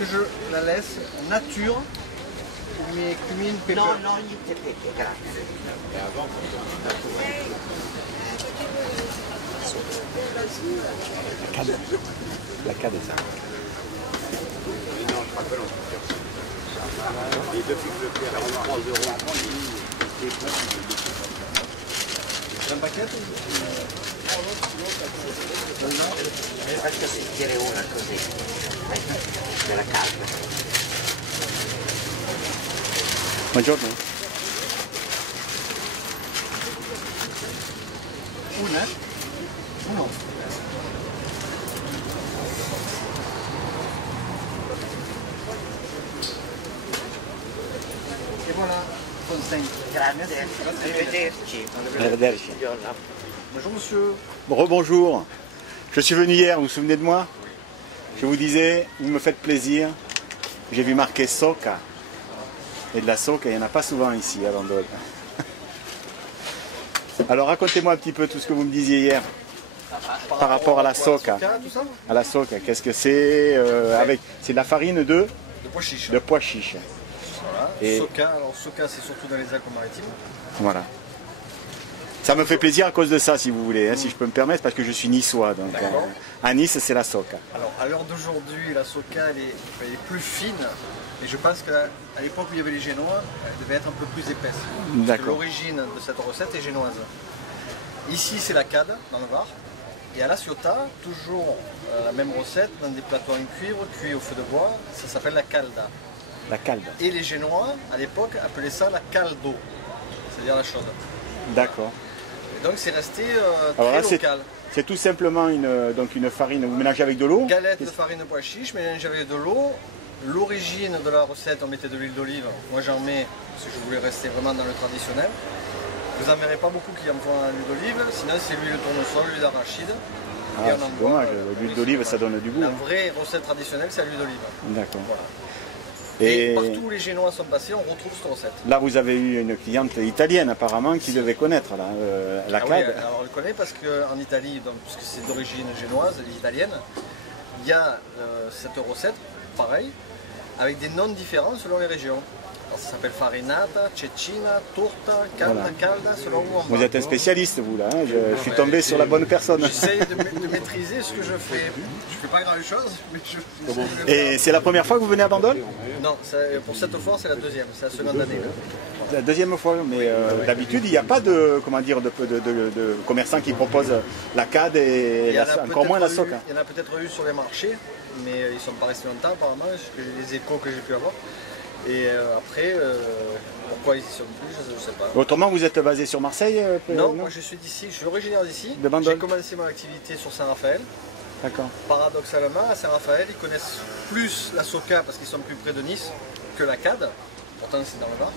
est-ce que je la laisse nature ou mes cumine, pepe? No, no, niente pepe, grazie. La cade è sana. Un pacchetto? Faccio sentire una così, della calda. Buongiorno. Una? Uno. E voilà, consente. Grazie, arrivederci. Arrivederci. Buongiorno. Bonjour monsieur. Rebonjour. Je suis venu hier, vous vous souvenez de moi? Je vous disais, vous me faites plaisir. J'ai vu marquer Soca. Et de la Soca, il n'y en a pas souvent ici à Bandol. Alors racontez-moi un petit peu tout ce que vous me disiez hier par rapport à la Soca. Tout ça? À la Soca, qu'est-ce que c'est c'est de la farine De pois chiches. de pois chiches. Voilà. Et- Soca, alors Soca c'est surtout dans les Alpes-Maritimes. Voilà. Ça me fait plaisir à cause de ça, si vous voulez, hein, si je peux me permettre, parce que je suis niçois. Donc, D'accord. à Nice, c'est la Soca. Alors à l'heure d'aujourd'hui, la Soca elle est plus fine. Et je pense qu'à l'époque où il y avait les Génois, elle devait être un peu plus épaisse. Parce que D'accord. l'origine de cette recette est génoise. Ici c'est la cade, dans le Var. Et à La Ciotat, toujours la même recette, dans des plateaux en cuivre, cuits au feu de bois, ça s'appelle la calda. La calde. Et les Génois, à l'époque, appelaient ça la caldo, c'est-à-dire la chaude. D'accord. Et donc c'est resté Alors très là, local. c'est tout simplement donc une farine, vous mélangez avec de l'eau. Galette de farine de pois chiches mélangée avec de l'eau. L'origine de la recette, on mettait de l'huile d'olive. Moi j'en mets, parce que je voulais rester vraiment dans le traditionnel. Vous n'en verrez pas beaucoup qui en font à l'huile d'olive, sinon c'est l'huile de tournesol, l'huile d'arachide. Ah, c'est dommage, l'huile d'olive ça donne du goût. La hein. vraie recette traditionnelle, c'est à l'huile d'olive. D'accord. Voilà. Et Et partout où les Génois sont passés, on retrouve cette recette. là, vous avez eu une cliente italienne apparemment qui devait connaître là, la Ah oui, cade. alors on le connaît parce qu'en Italie, donc, puisque c'est d'origine génoise, italienne, il y a cette recette, pareil, avec des noms différents selon les régions. Alors, ça s'appelle farinata, cecina, torta, calda, Voilà. calda, selon où on Vous va. êtes un spécialiste, vous là. Hein. Je suis tombé sur la bonne personne. J'essaye de maîtriser ce que je fais. Je fais pas grand chose, mais j'essaie de le Et faire. c'est la première fois que vous venez à Bandol? Non, pour cette fois, c'est la deuxième, c'est la seconde année. Là. La deuxième fois, mais d'habitude il n'y a pas de, comment dire, de commerçants qui proposent la cade et Il y en a encore moins la peut-être eu- Soca. Il y en a peut-être eu sur les marchés, mais ils ne sont pas restés longtemps apparemment, les échos que j'ai pu avoir. Et après, pourquoi ils y sont plus, je ne sais pas. Autrement, vous êtes basé sur Marseille Non, moi je suis d'ici, je suis originaire d'ici. De Bandol. J'ai commencé mon activité sur Saint-Raphaël. D'accord. Paradoxalement, à Saint-Raphaël, ils connaissent plus la Soca parce qu'ils sont plus près de Nice que la cade. Pourtant, c'est dans le Var.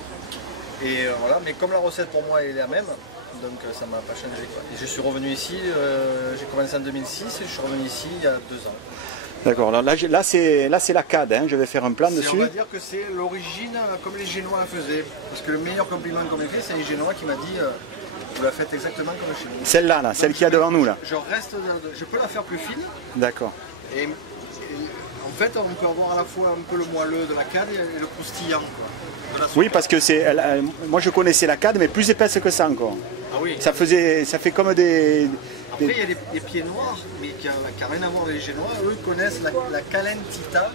Et voilà, mais comme la recette pour moi elle est la même, donc ça m'a pas changé. Quoi. Et je suis revenu ici, j'ai commencé en 2006 et je suis revenu ici il y a 2 ans. D'accord. Alors là c'est la cade. Hein. Je vais faire un plan On dessus. va dire que c'est l'origine comme les Génois la faisaient. Parce que le meilleur compliment qu'on m'ait fait, c'est un Génois qui m'a dit vous la faites exactement comme chez nous. Celle-là, là, celle qu'il y a devant nous là. Je peux la faire plus fine. D'accord. Et en fait, on peut avoir à la fois un peu le moelleux de la cade et le croustillant. Quoi, de la Soca. Oui, parce que moi je connaissais la cade, mais plus épaisse que ça encore. Ah oui. Ça fait comme des. Après, il y a les pieds noirs, mais qui n'a rien à voir avec les Génois. Eux connaissent la calentita,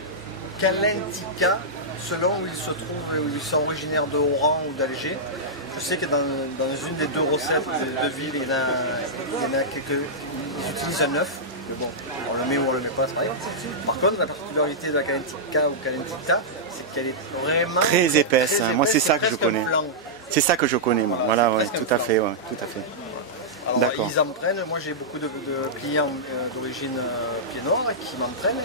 calentica, selon où ils se trouvent, où ils sont originaires de Oran ou d'Alger. Je sais que dans une des 2 recettes de ville, il y en a quelques. Ils utilisent un œuf. Mais bon, on le met ou on le met pas, c'est pareil. Par contre, la particularité de la calentica ou calentita, c'est qu'elle est vraiment Très épaisse, hein. Moi, c'est ça que je presque un connais. flan. C'est ça que je connais, moi. Voilà, ouais, presque un tout à flan. fait, ouais, tout à fait. Alors D'accord. ils en prennent, moi j'ai beaucoup de clients d'origine pied noir qui m'en prennent,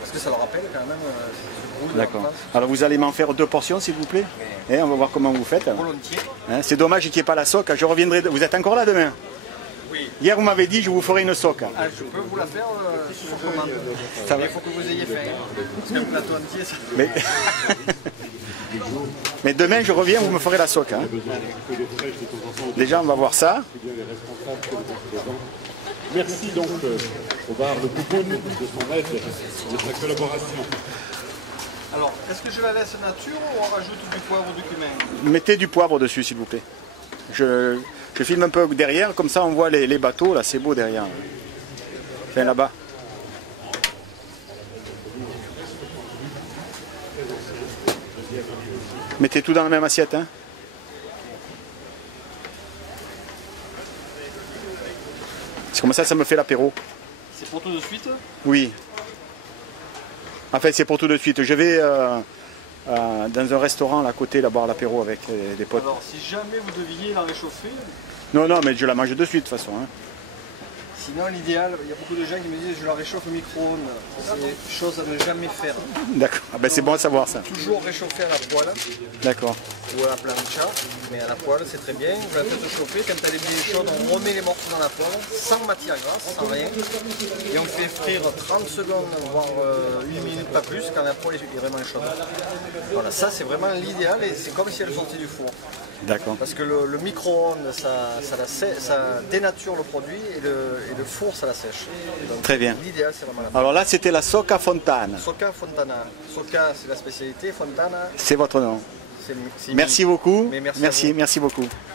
parce que ça leur rappelle quand même ce goût de la D'accord. France. Alors vous allez m'en faire 2 portions, s'il vous plaît. Et on va voir comment vous faites. Volontiers. Hein, c'est dommage qu'il n'y ait pas la Soca. Je reviendrai. Vous êtes encore là demain? Oui. Hier, vous m'avez dit je vous ferai une Soca. Ah, je peux vous la faire sur commande. Ça Mais va. il faut que vous ayez faim. Parce qu'un plateau entier, ça... Mais... Mais demain, je reviens, vous me ferez la Soca. Hein. Déjà, on va voir ça. Merci donc au bar Le Coupoune de son aide, de sa collaboration. Alors, est-ce que je la laisse nature ou on rajoute du poivre ou du cumin? Mettez du poivre dessus, s'il vous plaît. Je filme un peu derrière, comme ça on voit les bateaux, là, c'est beau derrière. Enfin, là-bas. Mettez tout dans la même assiette, hein. C'est comme ça me fait l'apéro. C'est pour tout de suite? Oui. En fait, c'est pour tout de suite. Je vais dans un restaurant là, à côté, là, boire l'apéro avec des potes. Alors, si jamais vous deviez la réchauffer, Non, non, mais je la mange de suite, de toute façon. Hein. sinon l'idéal, il y a beaucoup de gens qui me disent je la réchauffe au micro-ondes. C'est chose à ne jamais faire. D'accord. Ah ben, c'est bon à savoir ça. Toujours réchauffer à la poêle D'accord. ou à la plancha, mais à la poêle c'est très bien. Vous la faites chauffer, quand elle est bien chaude, on remet les morceaux dans la poêle, sans matière grasse, sans rien. Et on fait frire 30 secondes, voire 1 minute, pas plus, quand la poêle est vraiment chaude. Voilà, ça c'est vraiment l'idéal et c'est comme si elle sortait du four. D'accord. Parce que le micro-ondes, ça dénature le produit et le four, ça la sèche. Donc, Très bien. l'idéal, c'est vraiment la Alors là, c'était la Socca Fontana. Socca Fontana. Socca, c'est la spécialité. Fontana, C'est votre nom. c'est Merci beaucoup. Mais merci à vous. Merci beaucoup.